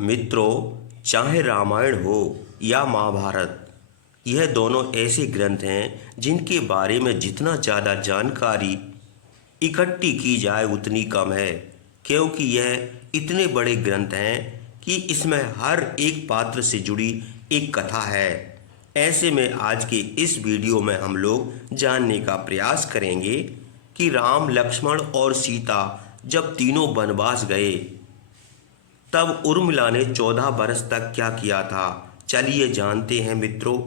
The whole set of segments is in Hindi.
मित्रों, चाहे रामायण हो या महाभारत, यह दोनों ऐसे ग्रंथ हैं जिनके बारे में जितना ज़्यादा जानकारी इकट्ठी की जाए उतनी कम है, क्योंकि यह इतने बड़े ग्रंथ हैं कि इसमें हर एक पात्र से जुड़ी एक कथा है। ऐसे में आज के इस वीडियो में हम लोग जानने का प्रयास करेंगे कि राम, लक्ष्मण और सीता जब तीनों वनवास गए तब उर्मिला ने 14 बरस तक क्या किया था। चलिए जानते हैं मित्रों।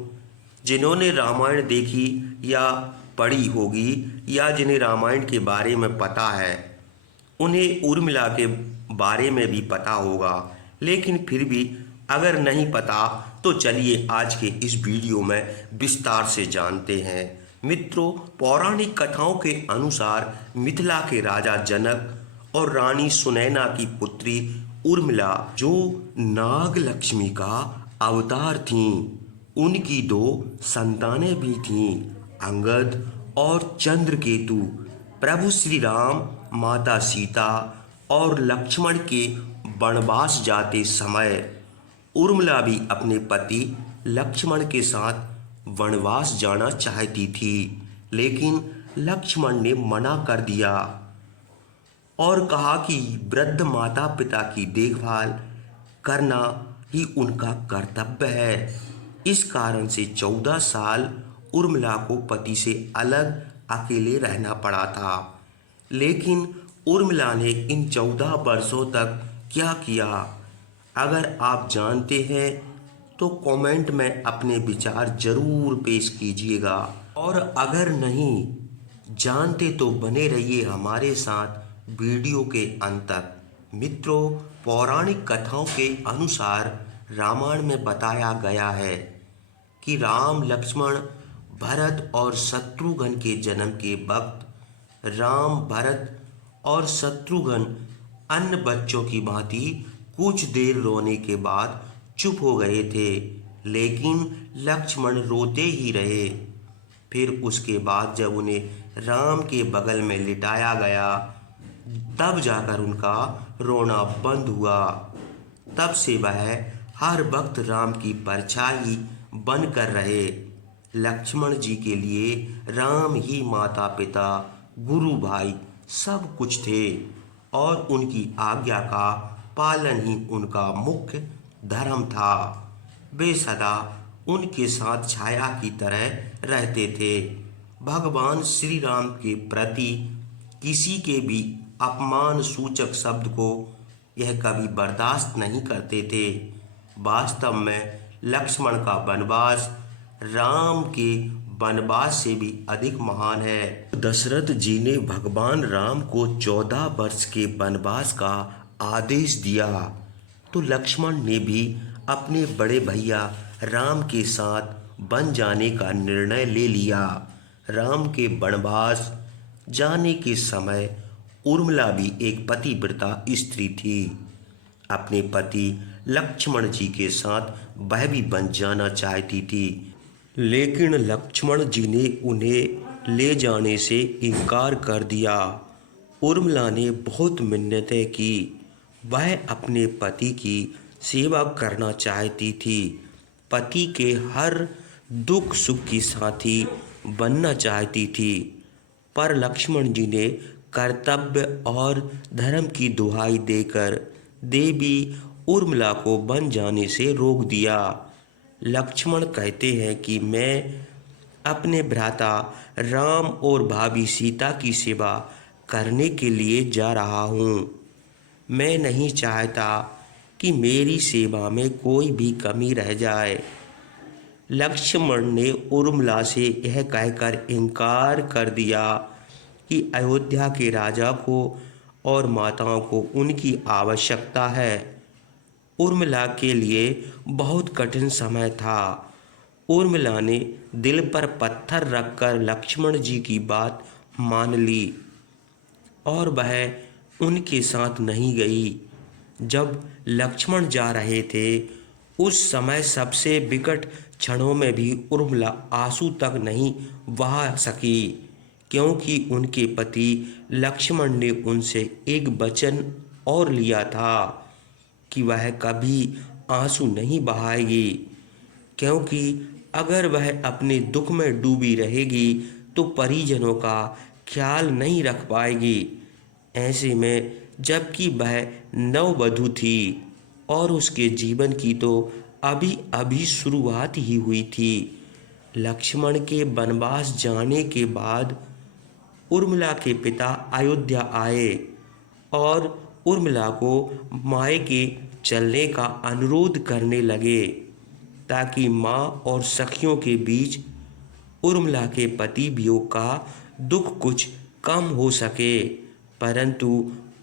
जिन्होंने रामायण देखी या पढ़ी होगी या जिन्हें रामायण के बारे में पता है, उन्हें उर्मिला के बारे में भी पता होगा, लेकिन फिर भी अगर नहीं पता तो चलिए आज के इस वीडियो में विस्तार से जानते हैं। मित्रों, पौराणिक कथाओं के अनुसार मिथिला के राजा जनक और रानी सुनैना की पुत्री उर्मिला, जो नाग लक्ष्मी का अवतार थीं, उनकी दो संतानें भी थीं, अंगद और चंद्रकेतु। प्रभु श्री राम, माता सीता और लक्ष्मण के वनवास जाते समय उर्मिला भी अपने पति लक्ष्मण के साथ वनवास जाना चाहती थी, लेकिन लक्ष्मण ने मना कर दिया और कहा कि वृद्ध माता पिता की देखभाल करना ही उनका कर्तव्य है। इस कारण से 14 साल उर्मिला को पति से अलग अकेले रहना पड़ा था। लेकिन उर्मिला ने इन 14 वर्षों तक क्या किया, अगर आप जानते हैं तो कमेंट में अपने विचार जरूर पेश कीजिएगा, और अगर नहीं जानते तो बने रहिए हमारे साथ वीडियो के अंत तक। मित्रों, पौराणिक कथाओं के अनुसार रामायण में बताया गया है कि राम, लक्ष्मण, भरत और शत्रुघ्न के जन्म के वक्त राम, भरत और शत्रुघ्न अन्य बच्चों की भांति कुछ देर रोने के बाद चुप हो गए थे, लेकिन लक्ष्मण रोते ही रहे। फिर उसके बाद जब उन्हें राम के बगल में लिटाया गया तब जाकर उनका रोना बंद हुआ। तब से वह हर वक्त राम की परछाई बनकर रहे। लक्ष्मण जी के लिए राम ही माता पिता, गुरु भाई सब कुछ थे, और उनकी आज्ञा का पालन ही उनका मुख्य धर्म था। वे सदा उनके साथ छाया की तरह रहते थे। भगवान श्री राम के प्रति किसी के भी अपमान सूचक शब्द को यह कभी बर्दाश्त नहीं करते थे। वास्तव में लक्ष्मण का वनवास राम के वनवास से भी अधिक महान है। दशरथ जी ने भगवान राम को 14 वर्ष के वनवास का आदेश दिया तो लक्ष्मण ने भी अपने बड़े भैया राम के साथ वन जाने का निर्णय ले लिया। राम के वनवास जाने के समय उर्मिला भी एक पतिव्रता स्त्री थी। अपने पति लक्ष्मण जी के साथ वह भी वन जाना चाहती थी, लेकिन लक्ष्मण जी ने उन्हें ले जाने से इनकार कर दिया। उर्मिला ने बहुत मिन्नतें की। वह अपने पति की सेवा करना चाहती थी, पति के हर दुख सुख की साथी बनना चाहती थी, पर लक्ष्मण जी ने कर्तव्य और धर्म की दुहाई देकर देवी उर्मिला को वन जाने से रोक दिया। लक्ष्मण कहते हैं कि मैं अपने भ्राता राम और भाभी सीता की सेवा करने के लिए जा रहा हूँ। मैं नहीं चाहता कि मेरी सेवा में कोई भी कमी रह जाए। लक्ष्मण ने उर्मिला से यह कहकर इनकार कर दिया कि अयोध्या के राजा को और माताओं को उनकी आवश्यकता है। उर्मिला के लिए बहुत कठिन समय था। उर्मिला ने दिल पर पत्थर रखकर लक्ष्मण जी की बात मान ली और वह उनके साथ नहीं गई। जब लक्ष्मण जा रहे थे उस समय सबसे विकट क्षणों में भी उर्मिला आंसू तक नहीं बहा सकी, क्योंकि उनके पति लक्ष्मण ने उनसे एक वचन और लिया था कि वह कभी आंसू नहीं बहाएगी, क्योंकि अगर वह अपने दुख में डूबी रहेगी तो परिजनों का ख्याल नहीं रख पाएगी। ऐसे में जबकि वह नववधू थी और उसके जीवन की तो अभी अभी शुरुआत ही हुई थी। लक्ष्मण के वनवास जाने के बाद उर्मिला के पिता अयोध्या आए और उर्मिला को मायके चलने का अनुरोध करने लगे ताकि माँ और सखियों के बीच उर्मिला के पति वियोग का दुख कुछ कम हो सके। परंतु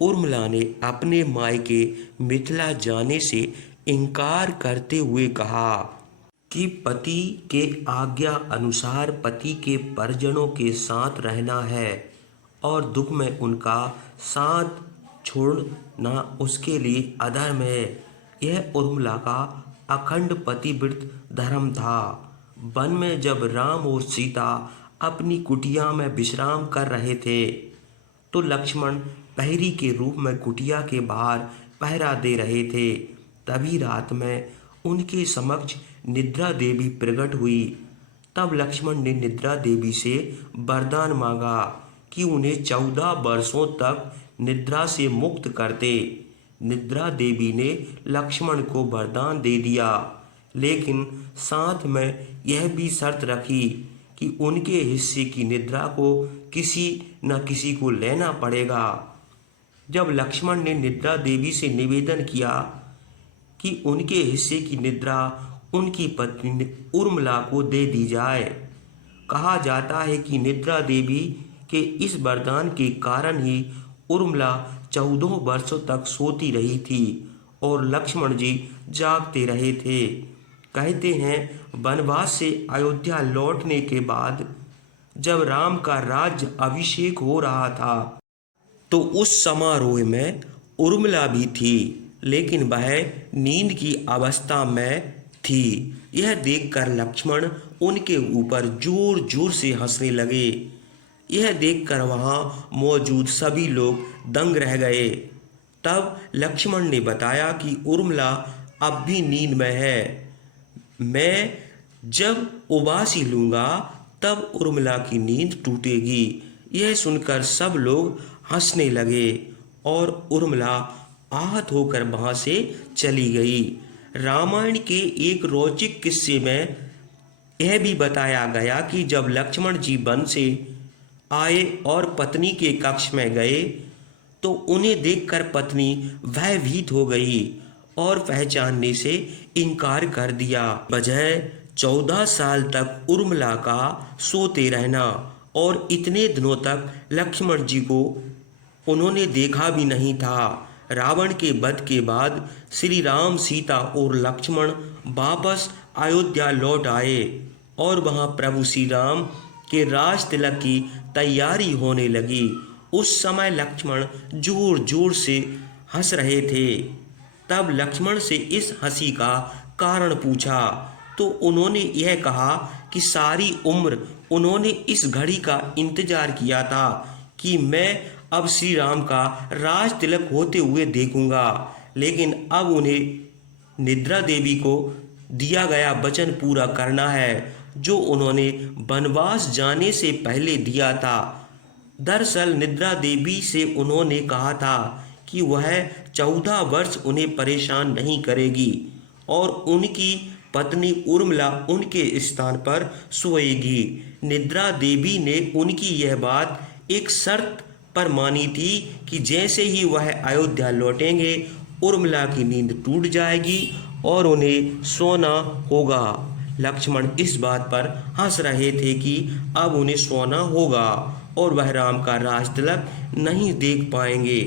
उर्मिला ने अपने मायके मिथिला जाने से इनकार करते हुए कहा कि पति के आज्ञा अनुसार पति के परिजनों के साथ रहना है और दुख में उनका साथ छोड़ना उसके लिए अधर्म है। यह उर्मिला का अखंड पतिव्रत धर्म था। वन में जब राम और सीता अपनी कुटिया में विश्राम कर रहे थे तो लक्ष्मण प्रहरी के रूप में कुटिया के बाहर पहरा दे रहे थे। तभी रात में उनके समक्ष निद्रा देवी प्रकट हुई। तब लक्ष्मण ने निद्रा देवी से वरदान मांगा कि उन्हें 14 वर्षों तक निद्रा से मुक्त कर दे। निद्रा देवी ने लक्ष्मण को वरदान दे दिया, लेकिन साथ में यह भी शर्त रखी कि उनके हिस्से की निद्रा को किसी न किसी को लेना पड़ेगा। जब लक्ष्मण ने निद्रा देवी से निवेदन किया कि उनके हिस्से की निद्रा उनकी पत्नी उर्मिला को दे दी जाए, कहा जाता है कि निद्रा देवी के इस वरदान के कारण ही उर्मिला 14 वर्षों तक सोती रही थी और लक्ष्मण जी जागते रहे थे। कहते हैं वनवास से अयोध्या लौटने के बाद जब राम का राज्य अभिषेक हो रहा था तो उस समारोह में उर्मिला भी थी, लेकिन वह नींद की अवस्था में थी। यह देखकर लक्ष्मण उनके ऊपर जोर जोर से हंसने लगे। यह देखकर वहां मौजूद सभी लोग दंग रह गए। तब लक्ष्मण ने बताया कि उर्मिला अब भी नींद में है। मैं जब उबासी लूँगा तब उर्मिला की नींद टूटेगी। यह सुनकर सब लोग हंसने लगे और उर्मिला आहत होकर वहाँ से चली गई। रामायण के एक रोचक किस्से में यह भी बताया गया कि जब लक्ष्मण जी वन से आए और पत्नी के कक्ष में गए तो उन्हें देखकर पत्नी भयभीत हो गई और पहचानने से इनकार कर दिया। वजह 14 साल तक उर्मिला का सोते रहना और इतने दिनों तक लक्ष्मण जी को उन्होंने देखा भी नहीं था। रावण के वध के बाद श्री राम, सीता और लक्ष्मण वापस अयोध्या लौट आए और वहां प्रभु श्री राम के राज तिलक की तैयारी होने लगी। उस समय लक्ष्मण जोर जोर से हंस रहे थे। तब लक्ष्मण से इस हंसी का कारण पूछा तो उन्होंने यह कहा कि सारी उम्र उन्होंने इस घड़ी का इंतजार किया था कि मैं अब श्री राम का राज तिलक होते हुए देखूंगा, लेकिन अब उन्हें निद्रा देवी को दिया गया वचन पूरा करना है जो उन्होंने वनवास जाने से पहले दिया था। दरअसल निद्रा देवी से उन्होंने कहा था कि वह 14 वर्ष उन्हें परेशान नहीं करेगी और उनकी पत्नी उर्मिला उनके स्थान पर सोएगी। निद्रा देवी ने उनकी यह बात एक शर्त पर मानी थी कि जैसे ही वह अयोध्या लौटेंगे उर्मिला की नींद टूट जाएगी और उन्हें सोना होगा। लक्ष्मण इस बात पर हंस रहे थे कि अब उन्हें सोना होगा और वह राम का राज तिलक नहीं देख पाएंगे।